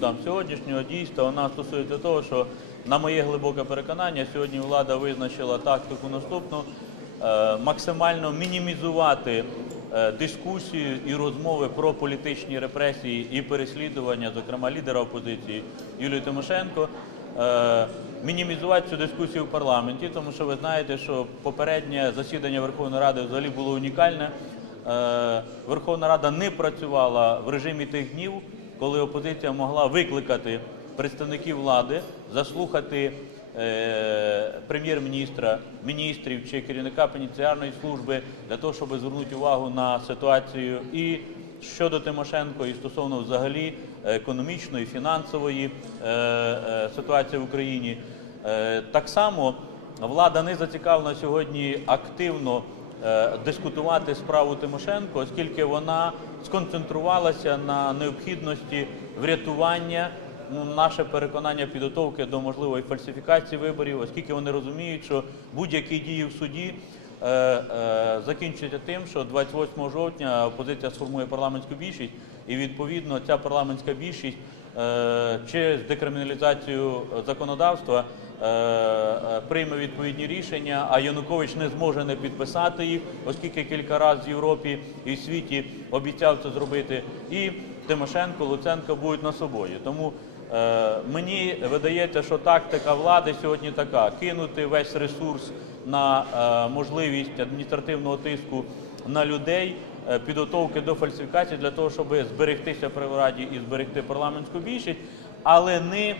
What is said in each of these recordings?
Там сьогоднішнього дійства вона стосується того, що на моє глибоке переконання, сьогодні влада визначила тактику наступну е, максимально мінімізувати е, дискусію і розмови про політичні репресії і переслідування, зокрема лідера опозиції Юлії Тимошенко. е, Мінімізувати цю дискусію в парламенті, тому що ви знаєте, що попереднє засідання Верховної Ради взагалі було унікальне. Верховна Рада не працювала в режимі тих днів, коли опозиція могла викликати представників влади, заслухати е, прем'єр-міністра, міністрів чи керівника пенітенціарної служби для того, щоб звернути увагу на ситуацію і щодо Тимошенко, і стосовно взагалі економічної, фінансової е, е, ситуації в Україні. Так само влада не зацікавлена сьогодні активно дискутувати справу Тимошенко, оскільки вона сконцентрувалася на необхідності врятування. ну, Наше переконання підготовки до можливої фальсифікації виборів, оскільки вони розуміють, що будь-які дії в суді е, е, закінчаться тим, що 28 жовтня опозиція сформує парламентську більшість, і відповідно ця парламентська більшість е, через декриміналізацію законодавства прийме відповідні рішення, а Янукович не зможе не підписати їх, оскільки кілька разів в Європі і в світі обіцяв це зробити. І Тимошенко, Луценко будуть на собою. Тому е, мені видається, що тактика влади сьогодні така: кинути весь ресурс на е, можливість адміністративного тиску на людей, е, підготовки до фальсифікації для того, щоб зберегтися при владі і зберегти парламентську більшість, але не е, е,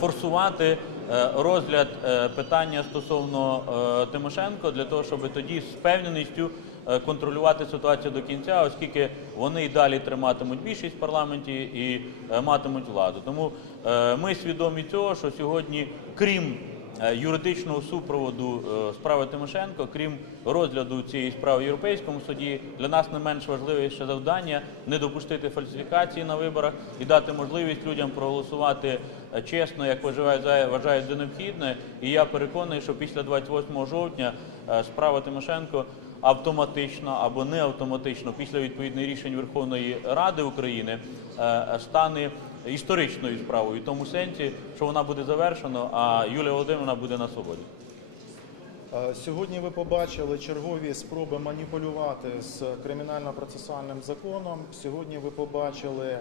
форсувати е, розгляд е, питання стосовно е, Тимошенко для того, щоб тоді з впевненістю е, контролювати ситуацію до кінця, оскільки вони і далі триматимуть більшість в парламенті і е, матимуть владу. Тому е, ми свідомі цього, що сьогодні, крім е, юридичного супроводу е, справи Тимошенко, крім розгляду цієї справи в Європейському суді, для нас не менш важливе ще завдання не допустити фальсифікації на виборах і дати можливість людям проголосувати е, чесно, як вважають за- необхідне. І я переконаний, що після 28 жовтня е, справа Тимошенко автоматично або не автоматично після відповідних рішень Верховної Ради України е, стане історичною справою в тому сенсі, що вона буде завершена, а Юлія Володимирівна буде на свободі. Сьогодні ви побачили чергові спроби маніпулювати з кримінально-процесуальним законом. Сьогодні ви побачили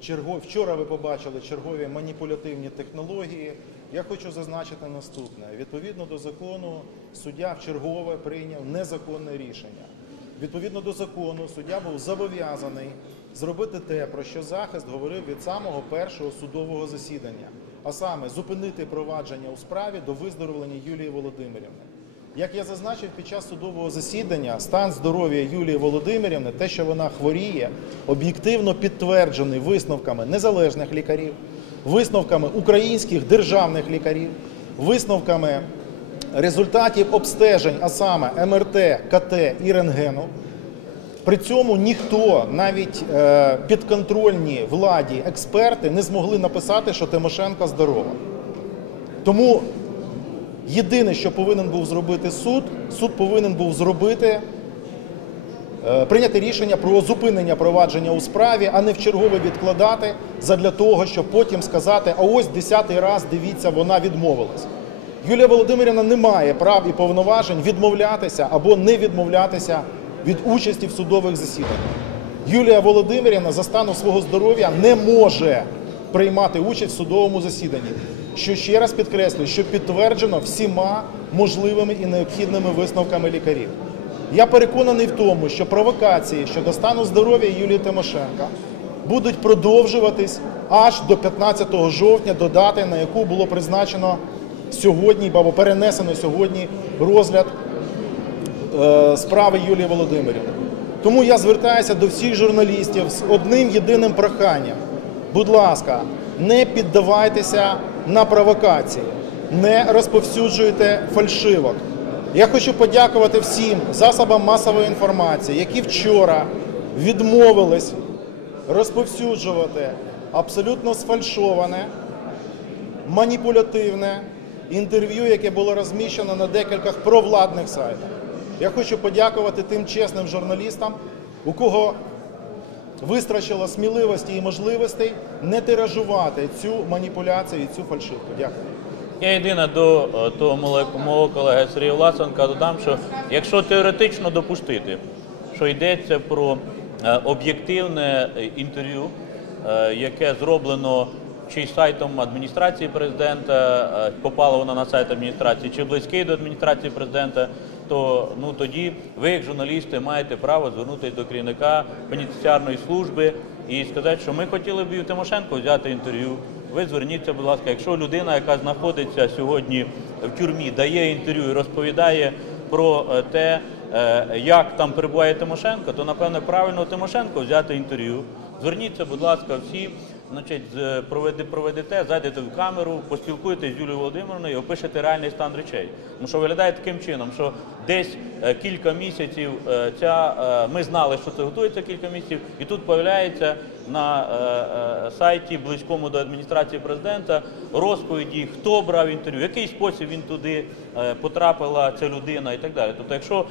черго... вчора ви побачили чергові маніпулятивні технології. Я хочу зазначити наступне: відповідно до закону, суддя вчергове прийняв незаконне рішення. Відповідно до закону, суддя був зобов'язаний зробити те, про що захист говорив від самого першого судового засідання, а саме зупинити провадження у справі до виздоровлення Юлії Володимирівни. Як я зазначив під час судового засідання, стан здоров'я Юлії Володимирівни, те, що вона хворіє, об'єктивно підтверджений висновками незалежних лікарів, висновками українських державних лікарів, висновками результатів обстежень, а саме МРТ, КТ і рентгену. При цьому ніхто, навіть е, підконтрольні владі експерти, не змогли написати, що Тимошенко здорова. Тому єдине, що повинен був зробити суд, суд повинен був зробити, е, прийняти рішення про зупинення провадження у справі, а не вчергове відкладати задля того, щоб потім сказати, а ось десятий раз, дивіться, вона відмовилась. Юлія Володимирівна не має прав і повноважень відмовлятися або не відмовлятися від участі в судових засіданнях. Юлія Володимирівна за станом свого здоров'я не може приймати участь в судовому засіданні, що ще раз підкреслюю, що підтверджено всіма можливими і необхідними висновками лікарів. Я переконаний в тому, що провокації щодо стану здоров'я Юлії Тимошенка будуть продовжуватись аж до 15 жовтня, до дати, на яку було призначено сьогодні або перенесено сьогодні розгляд справи Юлії Володимирівни. Тому я звертаюся до всіх журналістів з одним єдиним проханням. Будь ласка, не піддавайтеся на провокації, не розповсюджуйте фальшивок. Я хочу подякувати всім засобам масової інформації, які вчора відмовились розповсюджувати абсолютно сфальшоване, маніпулятивне інтерв'ю, яке було розміщено на декількох провладних сайтах. Я хочу подякувати тим чесним журналістам, у кого вистачило сміливості і можливостей не тиражувати цю маніпуляцію і цю фальшивку. Дякую. Я єдине до е, того мого- колеги Сергія Власенка додам, що якщо теоретично допустити, що йдеться про е, об'єктивне е, інтерв'ю, яке зроблено чи сайтом адміністрації президента, е, попало воно на сайт адміністрації, чи близький до адміністрації президента, то ну тоді ви, як журналісти, маєте право звернутися до керівника пенітенціарної служби і сказати, що ми хотіли б і Тимошенко взяти інтерв'ю. Ви зверніться, будь ласка, якщо людина, яка знаходиться сьогодні в тюрмі, дає інтерв'ю і розповідає про е, те, е, як там перебуває Тимошенко, то напевне правильно Тимошенко взяти інтерв'ю. Зверніться, будь ласка, всі, значить, проведете, зайдете в камеру, поспілкуєтесь з Юлією Володимировною і опишете реальний стан речей. Тому що виглядає таким чином, що десь е, кілька місяців е, ця е, ми знали, що це готується кілька місяців, і тут появляється на сайті близькому до адміністрації президента розповіді, хто брав інтерв'ю, в який спосіб він туди потрапила ця людина і так далі. Тобто, якщо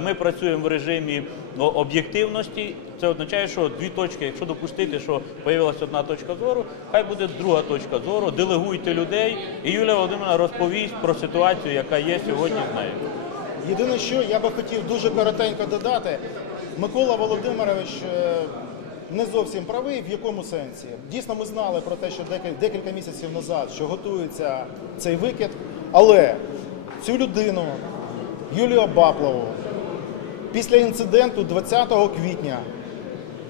ми працюємо в режимі ну, об'єктивності, це означає, що дві точки, якщо допустити, що появилася одна точка зору, хай буде друга точка зору, делегуйте людей, і Юлія Володимирівна розповість про ситуацію, яка є сьогодні з нею. Єдине, що я би хотів дуже коротенько додати, Микола Володимирович е, не зовсім правий. В якому сенсі? Дійсно, ми знали про те, що декілька місяців назад, що готується цей викид, але цю людину, Юлію Баплову, після інциденту 20 квітня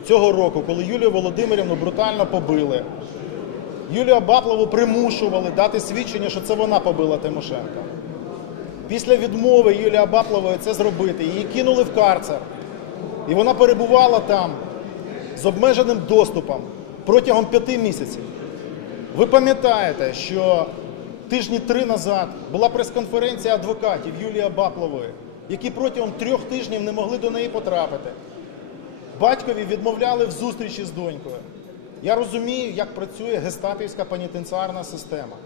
цього року, коли Юлію Володимирівну брутально побили, Юлію Баплову примушували дати свідчення, що це вона побила Тимошенка. Після відмови Юлії Абаплової це зробити, її кинули в карцер. І вона перебувала там з обмеженим доступом протягом п'яти місяців. Ви пам'ятаєте, що тижні три назад була прес-конференція адвокатів Юлії Абаплової, які протягом трьох тижнів не могли до неї потрапити. Батькові відмовляли в зустрічі з донькою. Я розумію, як працює гестапівська пенітенціарна система.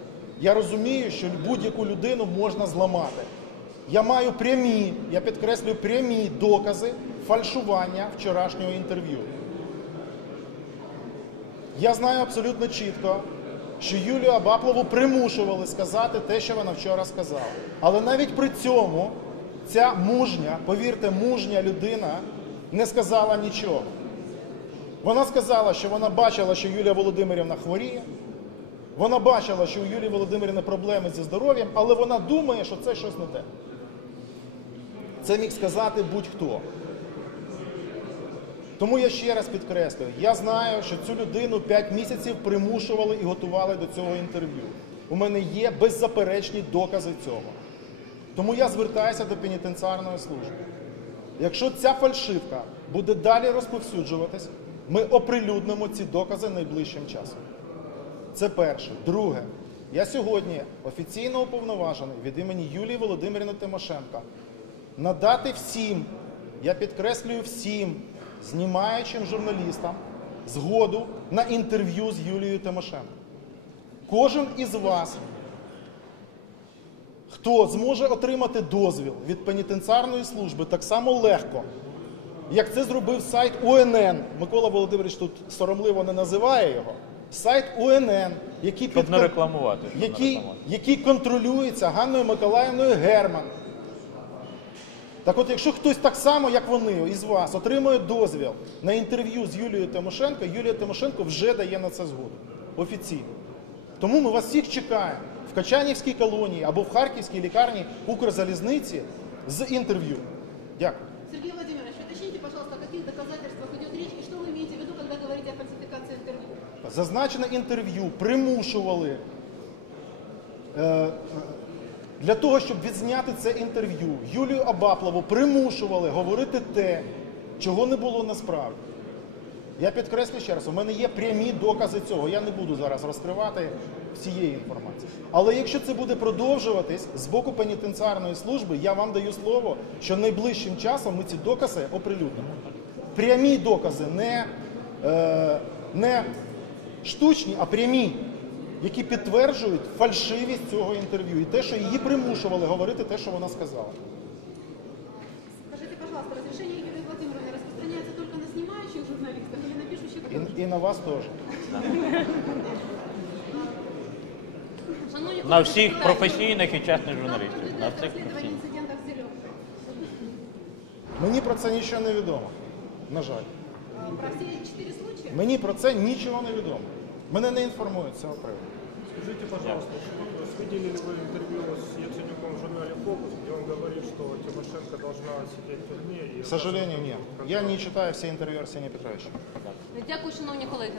Я розумію, що будь-яку людину можна зламати. Я маю прямі, я підкреслюю прямі докази фальшування вчорашнього інтерв'ю. Я знаю абсолютно чітко, що Юлію Абаплову примушували сказати те, що вона вчора сказала. Але навіть при цьому ця мужня, повірте, мужня людина не сказала нічого. Вона сказала, що вона бачила, що Юлія Володимирівна хворіє. Вона бачила, що у Юлії Володимирівни проблеми зі здоров'ям, але вона думає, що це щось не те. Це міг сказати будь-хто. Тому я ще раз підкреслюю, я знаю, що цю людину 5 місяців примушували і готували до цього інтерв'ю. У мене є беззаперечні докази цього. Тому я звертаюся до пенітенціарної служби. Якщо ця фальшивка буде далі розповсюджуватись, ми оприлюднимо ці докази найближчим часом. Це перше. Друге, я сьогодні офіційно уповноважений від імені Юлії Володимирівни Тимошенко надати всім, я підкреслюю всім знімаючим журналістам згоду на інтерв'ю з Юлією Тимошенко. Кожен із вас, хто зможе отримати дозвіл від пенітенціарної служби так само легко, як це зробив сайт УНН. Микола Володимирович тут соромливо не називає його. Сайт УНН, який Щоб під не рекламувати. щоб який, який контролюється Ганною Миколаївною Герман. Так от, якщо хтось так само, як вони, із вас, отримує дозвіл на інтерв'ю з Юлією Тимошенко, Юлія Тимошенко вже дає на це згоду офіційно. Тому ми вас всіх чекаємо в Качанівській колонії або в Харківській лікарні Укрзалізниці з інтерв'ю. Дякую. Сергей Владимирович, уточните, пожалуйста, о каких доказательствах идет речь и что вы имеете в виду, когда говорите о фальсификации интервью? Зазначене інтерв'ю примушували е, е, для того, щоб відзняти це інтерв'ю. Юлію Абаплову примушували говорити те, чого не було насправді. Я підкреслю ще раз, у мене є прямі докази цього. Я не буду зараз розкривати всієї інформації. Але якщо це буде продовжуватись з боку пенітенціарної служби, я вам даю слово, що найближчим часом ми ці докази оприлюднимо. Прямі докази, не, е, не штучні, а прямі, які підтверджують фальшивість цього інтерв'ю і те, що її примушували говорити те, що вона сказала. І, і на вас теж. На всіх професійних і чесних журналістів. На всіх професійних. Мені про це нічого не відомо. На жаль. Про всі чотири случаї? Мені про це нічого не відомо. Мене не інформують з цього приводу. Скажите, пожалуйста, что- видели ли вы интервью с Яценюком в журнале «Фокус», где он говорит, что Тимошенко должна сидеть в тюрьме? И К сожалению, нет. Я не читаю все интервью Арсения Петровича. Дякую, шановні колеги.